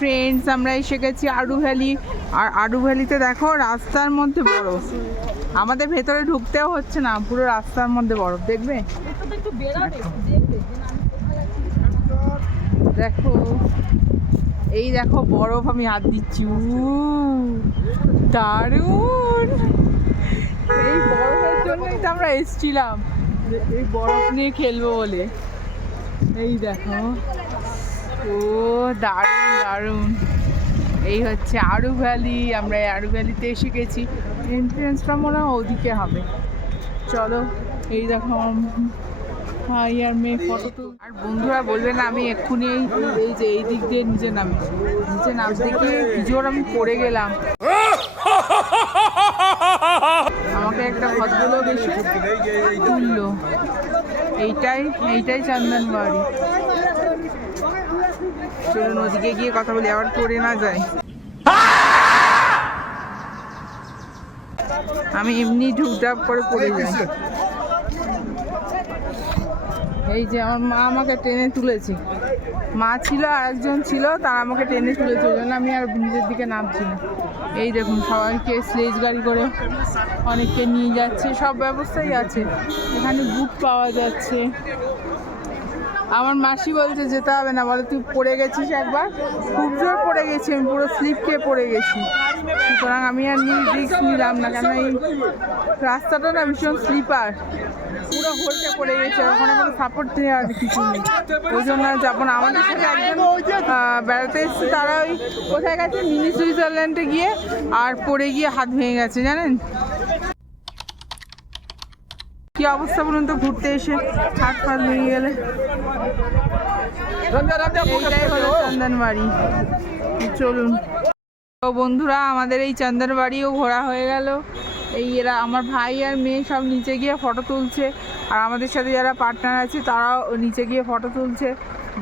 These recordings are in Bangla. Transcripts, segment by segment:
ফ্রেন্ডস, আমরা এসে গেছি আরু ভ্যালি। আর আরু ভ্যালিতে দেখো রাস্তার মধ্যে বরফ, আমাদের ভেতরে ঢুকতেও হচ্ছে না, পুরো রাস্তার মধ্যে বরফ। দেখবে দেখো, এই দেখো বরফ, আমি হাত দিচ্ছি, দারুণ। এই বরফের জন্যই তো আমরা এসেছিলাম, এই বরফ নিয়ে খেলবো বলে। এই দেখো, ও দারুণ দারুণ। এই হচ্ছে আরু ভ্যালি, আমরা আরু ভ্যালিতে এসে গেছি। এন্ট্রেন্সটা মনে হয় ওদিকে হবে, চলো। এই দেখো ভাই আর মেয়ে ফটো তো। আর বন্ধুরা বলবে না আমি এক্ষুনি এই যে এই দিক দিয়ে নিচে নামতে গিয়ে কি জোর আমি পড়ে গেলাম। আমাকে একটা ভদ্রলোক এসে তুললো। এইটাই চন্দনবাড়ি। চলুন ওদিকে গিয়ে কথা বলি, আবার পড়ে না যায়। আমি এমনি ঢুকঢাক করে পড়ে যাই। এই যে আমার মা আমাকে টেনে তুলেছে, মা ছিল আর একজন ছিল, তারা আমাকে টেনে তুলেছে, ওই জন্য আমি আর নিজের দিকে নামছি না। এই দেখুন সবাইকে স্লেজ গাড়ি করে অনেককে নিয়ে যাচ্ছে, সব ব্যবস্থাই আছে এখানে, বুট পাওয়া যাচ্ছে। আমার মাসি বলছে যেতে হবে না, বলে তুই পড়ে গেছিস একবার, খুব জোর পড়ে গেছি আমি, পুরো স্লিপ খেয়ে পড়ে গেছি। সুতরাং আমি আর রিস্ক নিলাম না, কেন এই রাস্তাটা না ভীষণ স্লিপার, পুরো হোলটা পড়ে গেছে, ওখানে কোনো সাপোর্ট দেওয়ার কিছু নেই, ওই জন্য যাবো না। আমাদের সাথে একজন বেড়াতে এসেছে, তারা ওই কোথায় গেছে মিনি সুইজারল্যান্ডে গিয়ে আর পড়ে গিয়ে হাত ভেঙে গেছে, জানেন কি অবস্থা বলুন তো, ঘুরতে এসে হাত ফাত ভেঙে গেলে। এইটাই হলো চন্দনবাড়ি। চলুন তো বন্ধুরা, আমাদের এই চন্দনবাড়িও ঘোরা হয়ে গেল। এই এরা আমার ভাই আর মেয়ে সব নিচে গিয়ে ফটো তুলছে, আর আমাদের সাথে যারা পার্টনার আছে তারাও নিচে গিয়ে ফটো তুলছে,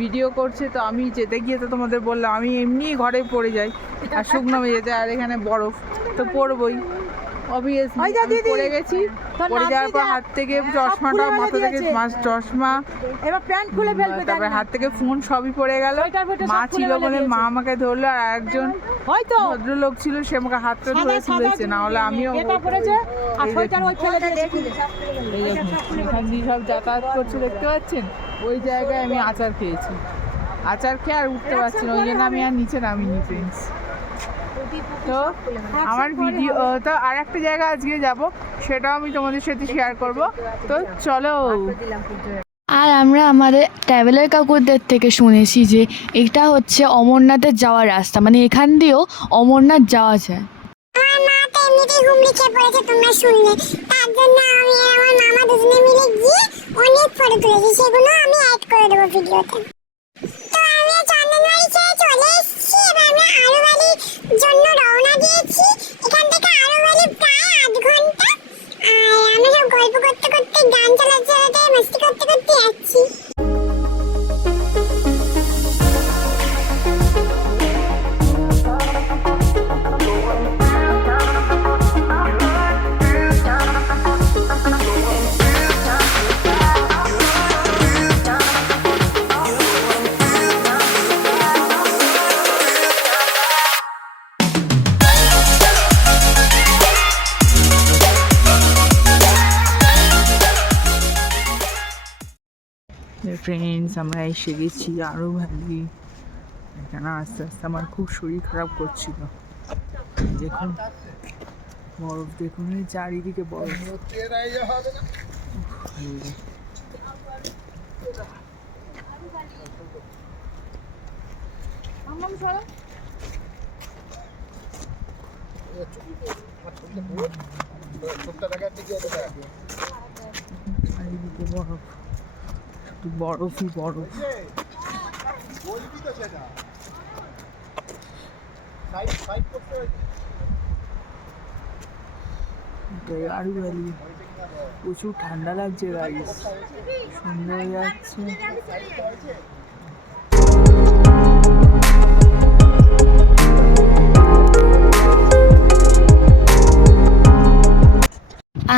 ভিডিও করছে। তো আমি যেতে গিয়ে তো তোমাদের বললাম আমি এমনি ঘরে পড়ে যাই, আর শুকনো যেতে, আর এখানে বরফ তো পড়বই অবভিয়াসলি। পড়ে গেছি, পড়ে যাওয়ার পর হাত থেকে চশমাটা, মাথা থেকে চশমা, এবার প্যান্ট খুলে ফেলবে, তারপরে হাত থেকে ফোন সবই পড়ে গেল। মা ছিল বলে মা আমাকে ধরলো, আর একজন ভদ্রলোক ছিল সে আমাকে হাতটা ধরে তুলেছে, না হলে আমিও। এখান দিয়ে সব যাতায়াত করছে দেখতে পাচ্ছেন, ওই জায়গায় আমি আচার খেয়েছি, আচার খেয়ে আর উঠতে পারছি না, ওই জন্য আমি আর নিচে নামিনি ফ্রেন্ডস। তো আমার ভিডিও তো আর একটা জায়গা আজকে যাব, সেটাও আমি তোমাদের সাথে শেয়ার করব, তো চলো। আর আমরা আমাদের ট্রাভেলার কাকুদের থেকে শুনেছি যে এটা হচ্ছে অমরনাথের যাওয়ার রাস্তা, মানে এখান দিয়েও অমরনাথ যাওয়া যায়। আমার মা তো এমনিতেই হুমড়ি খেয়ে পড়েছে তোমরা শুনলে, তার জন্য আমি আর আমার মামা দুজনে মিলে গিয়ে অনেক ফটো তুলেছি, সেগুলো আমি অ্যাড করে দেবো ভিডিওতে। তো আমি চন্দনবাড়ি ছেড়ে চলে এসেছি, এবার আমরা আরু ভ্যালির জন্য রওনা দিয়েছি। এখান থেকে আরু ভ্যালি প্রায় 8 ঘন্টা, আর আমরা সব গল্প করতে করতে, গান চালাতে চালাতে, মস্তি করতে করতে যাচ্ছি। ফ্রেন্ডস, আমরা এসে গেছি আরু ভ্যালি। এখানে আস্তে আস্তে আমার খুব শরীর খারাপ করছিল, দেখুন বরফ, দেখুন এই চারিদিকে বরফ। চারিদিকে বরফ, শুধু বরফই বরফ। আরু ভ্যালি প্রচুর ঠান্ডা লাগছে গাইস, সন্ধ্যা হয়ে যাচ্ছে।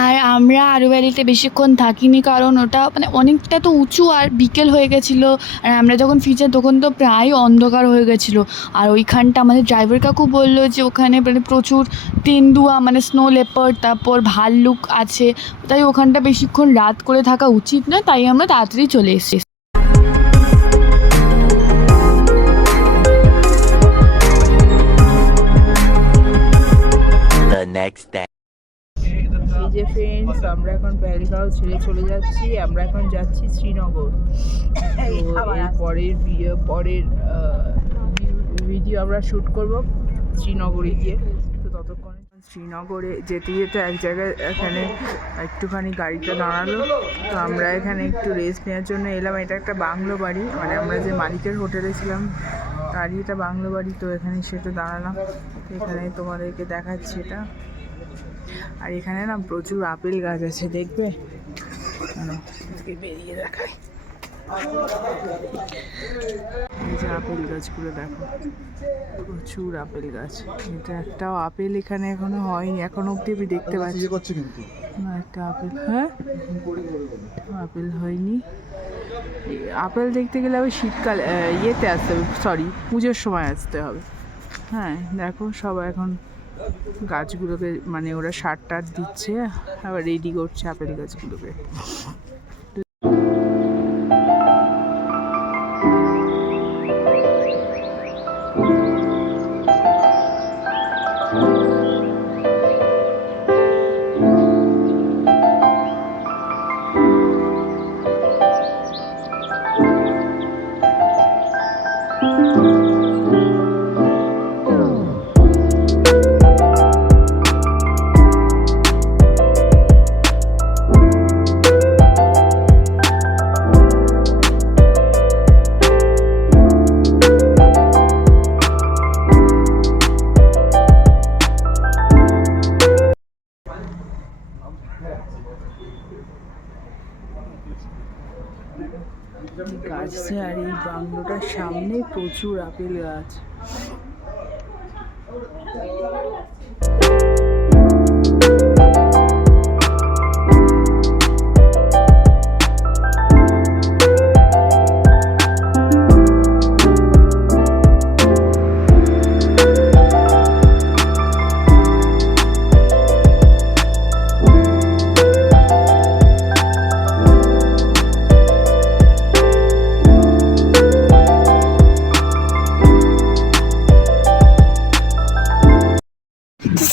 আর আমরা আরুভ্যালিতে বেশিক্ষণ থাকিনি, কারণ ওটা মানে অনেকটা তো উঁচু আর বিকেল হয়ে গেছিলো। আর আমরা যখন ফিরছি তখন তো প্রায় অন্ধকার হয়ে গেছিলো। আর ওইখানটা আমাদের ড্রাইভার কাকু বললো যে ওখানে মানে প্রচুর তেন্দুয়া মানে স্নো লেপার্ড, তারপর ভাল্লুক আছে, তাই ওখানটা বেশিক্ষণ রাত করে থাকা উচিত না, তাই আমরা তাড়াতাড়ি চলে এসেছি। Next day. এই যে ফ্রেন্ডস, আমরা এখন পেহেলগাঁও ছেড়ে চলে যাচ্ছি। আমরা এখন যাচ্ছি শ্রীনগর। তো এর পরের ভিডিও আমরা শ্যুট করব শ্রীনগরে গিয়ে। তো ততক্ষণে শ্রীনগরে যেতে যেতে এক জায়গায় এখানে একটুখানি গাড়িটা দাঁড়ালো, তো আমরা এখানে একটু রেস্ট নেওয়ার জন্য এলাম। এটা একটা বাংলো বাড়ি, মানে আমরা যে মালিকের হোটেলে ছিলাম তারই এটা বাংলো বাড়ি। তো এখানে সেটা দাঁড়ালাম, এখানে তোমাদেরকে দেখাচ্ছি এটা। আর এখানে না প্রচুর আপেল গাছ আছে, দেখবে বেরিয়ে দেখায়। এই যে আপেল গাছগুলো দেখো, প্রচুর আপেল গাছ। এটা একটাও আপেল এখানে এখনো হয়নি, এখনো অব্দি আমি দেখতে পাচ্ছি না একটা আপেল। হ্যাঁ, আপেল হয়নি। আপেল দেখতে গেলে আবার শীতকাল ইয়েতে আসতে হবে, সরি পুজোর সময় আসতে হবে। হ্যাঁ দেখো, সবাই এখন গাছগুলোকে মানে ওরা সার টার দিচ্ছে, আবার রেডি করছে আপেল গাছগুলোকে। গাছে আর এই বাংলোটার সামনে প্রচুর আপেল গাছ।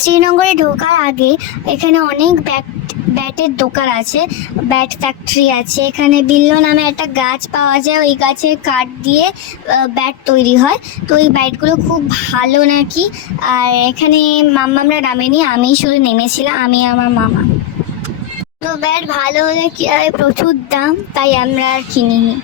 শ্রীনগরে ঢোকার আগে এখানে অনেক ব্যাটের দোকান আছে, ব্যাট ফ্যাক্টরি আছে। এখানে বিল্লো নামে একটা গাছ পাওয়া যায়, ওই গাছের কাঠ দিয়ে ব্যাট তৈরি হয়। তো ওই ব্যাটগুলো খুব ভালো নাকি। আর এখানে মাম্মামরা নামেনি, আমি শুধু নেমেছিলাম, আমি আমার মামা। তো ব্যাট ভালো হলে কি হয়, প্রচুর দাম, তাই আমরা আর কিনিনি।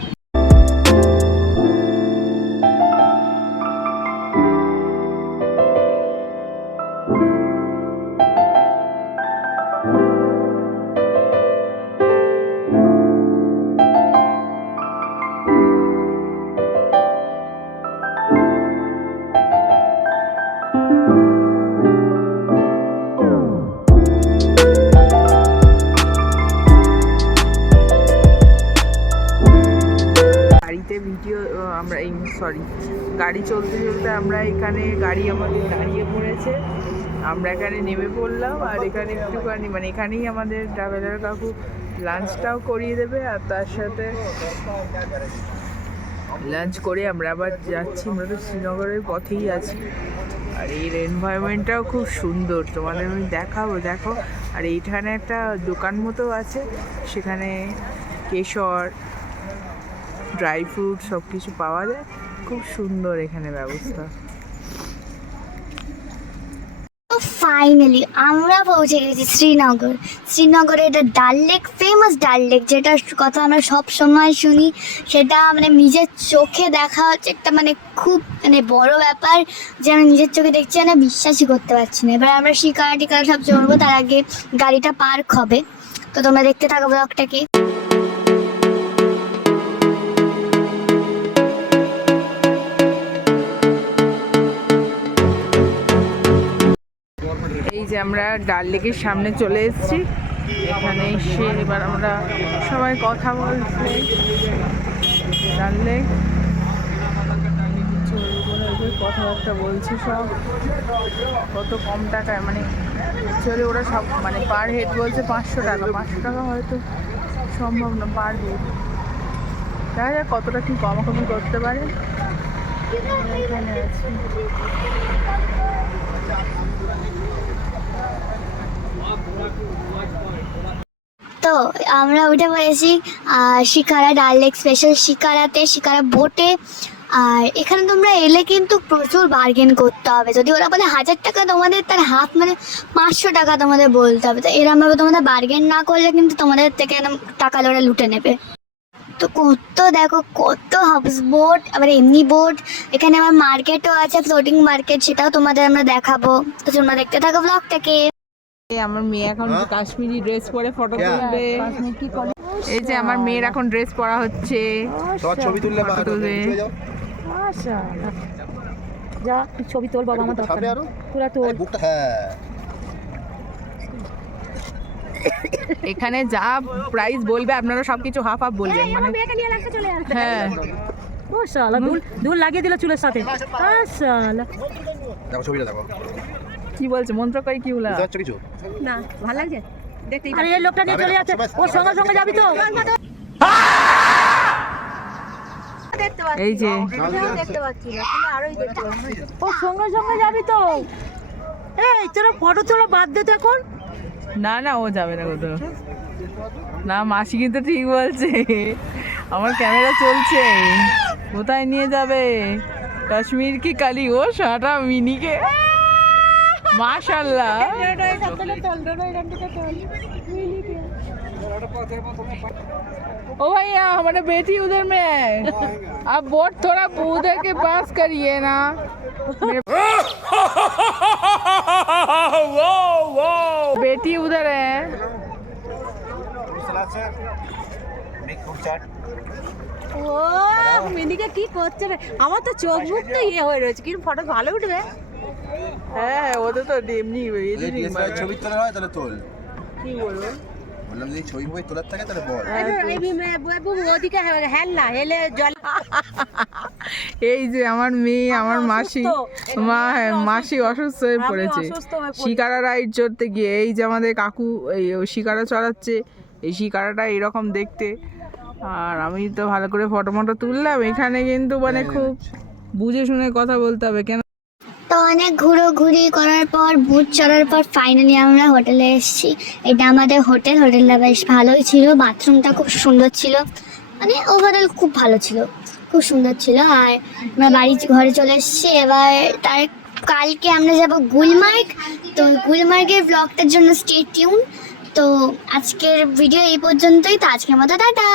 ভিডিও আমরা গাড়ি চলতে চলতে আমরা এখানে গাড়ি আমাদের দাঁড়িয়ে পড়েছে, আমরা এখানে নেমে পড়লাম। আর এখানে একটুখানি মানে এখানেই আমাদের ট্রাভেলার কাকু লাঞ্চটাও করিয়ে দেবে, আর তার সাথে লাঞ্চ করে আমরা আবার যাচ্ছি। আমরা তো শ্রীনগরের পথেই আছি, আর এই এনভায়রনমেন্টটাও খুব সুন্দর, তোমাদের আমি দেখাবো, দেখো। আর এইখানে একটা দোকান মতো আছে, সেখানে কেশর, ড্রাই ফ্রুট সব কিছু পাওয়া যায়, খুব সুন্দর এখানে ব্যবস্থা। ফাইনালি আমরা পৌঁছে গেছি শ্রীনগরে। এটা ডাল লেক, ফেমাস ডাল লেক, যেটার কথা আমরা সব সময় শুনি, সেটা মানে নিজের চোখে দেখা হচ্ছে একটা মানে খুব মানে বড় ব্যাপার, যে আমি নিজের চোখে দেখছি না, বিশ্বাসই করতে পারছি না। এবার আমরা শিকারা টিকারা সব চড়বো, তার আগে গাড়িটা পার্ক হবে। তো তোমরা দেখতে থাকো ব্লগটাকে। এই যে আমরা ডাল লেকের সামনে চলে এসেছি, এখানে এসে এবার আমরা সবাই কথা বলছি, জানলে কথাবার্তা বলছি সব কত কম টাকায়, মানে অ্যাকচুয়ালি ওরা সব মানে পার হেড বলছে 500 টাকা। 500 টাকা হয়তো সম্ভব না পার হেড, দেখা যাক কতটা কি কমাকমি করতে পারে। এখানে আছি তো আমরা উঠে পড়েছি শিকারা ডাল লেক স্পেশাল শিকারাতে, শিকারা বোটে। আর এখানে তোমরা এলে কিন্তু প্রচুর বার্গেন করতে হবে। যদি ওরা বলে 1000 টাকা, তোমাদের তার হাফ মানে 500 টাকা তোমাদের বলতে হবে। তো এরমভাবে তোমাদের বার্গেন না করলে কিন্তু তোমাদের থেকে একদম টাকা ওরা লুটে নেবে। তো কত দেখো, কত হাউস বোট, আবার এমনি বোট। এখানে আমার মার্কেটও আছে, ফ্লোটিং মার্কেট, সেটাও তোমাদের আমরা দেখাবো। তো তোমরা দেখতে থাকো ব্লগটাকে। আমার মেয়ে এখন কাশ্মীরি ড্রেস পরে ফটো তুলবে। এই যে আমার মেয়ের এখন ড্রেস পরা হচ্ছে, ছবি তুললে যা ছবি তোল বাবা, আমার দরকার পুরা তোল। এখানে যা প্রাইস বলবে আপনারা সবকিছু হাফ হাফ বলবেন, মানে হ্যাঁ। ও শালা দুল লাগিয়ে দিল চুলের সাথে। শালা দেখো ছবিটা দেখো, কি বলছে মন্ত্র কই কি বলা বুঝতে কিছু না ভালো লাগছে দেখতে। আরে এই লোকটা নিয়ে চলে যাচ্ছে, ওর সঙ্গে সঙ্গে যাবি তো? এই যে ওর সঙ্গে সঙ্গে যাবি তো? এই তোরা ফটো তোলা বাদ দে তো এখন। না না ও যাবে না কোথাও। না মাসি কিন্তু ঠিক বলছে, আমার ক্যামেরা চলছে, কোথায় নিয়ে যাবে? কাশ্মীর কি কালি ও সাটা মিনিকে माशाल्लाह। ओ भैया हमारे बेटी उधर में है, आप बोट थोड़ा उधर के पास करिए ना। बेटी उधर है। ও মিনিকে কি করছে রে? আমার তো চোখ মুখ তো ইয়ে হয়ে রয়েছে, কিন্তু ফটো ভালো উঠবে। হ্যাঁ ওদের তো এমনি ছবি তোলা হয় তাহলে তোল। কি বলবো, বললাম যদি ছবি বই তোলার থাকে তাহলে বল। ওদিকে হেল না হেলে জল। এই যে আমার মেয়ে, আমার মাসি, মাসি অসুস্থ হয়ে পড়েছে শিকারা রাইড চড়তে গিয়ে। এই যে আমাদের কাকু এই শিকারা চড়াচ্ছে, এই শিকারাটা এরকম দেখতে। আর আমি তো ভালো করে ফটো মটো তুললাম। এখানে কিন্তু মানে খুব বুঝে শুনে কথা বলতে হবে, কেন তো অনেক ঘুরোঘুরি করার পর, বুট চড়ার পর ফাইনালি আমরা হোটেলে এসেছি। এটা আমাদের হোটেলটা বেশ ভালোই ছিল, বাথরুমটা খুব সুন্দর ছিল, মানে ওভারঅল খুব ভালো ছিল, খুব সুন্দর ছিল। আর আমরা ঘরে চলে এসেছি। এবার কালকে আমরা যাব গুলমার্গ। তো গুলমার্গের ব্লগটার জন্য স্টে টিউন। তো আজকের ভিডিও এই পর্যন্তই। তো আজকের মতো টাটা।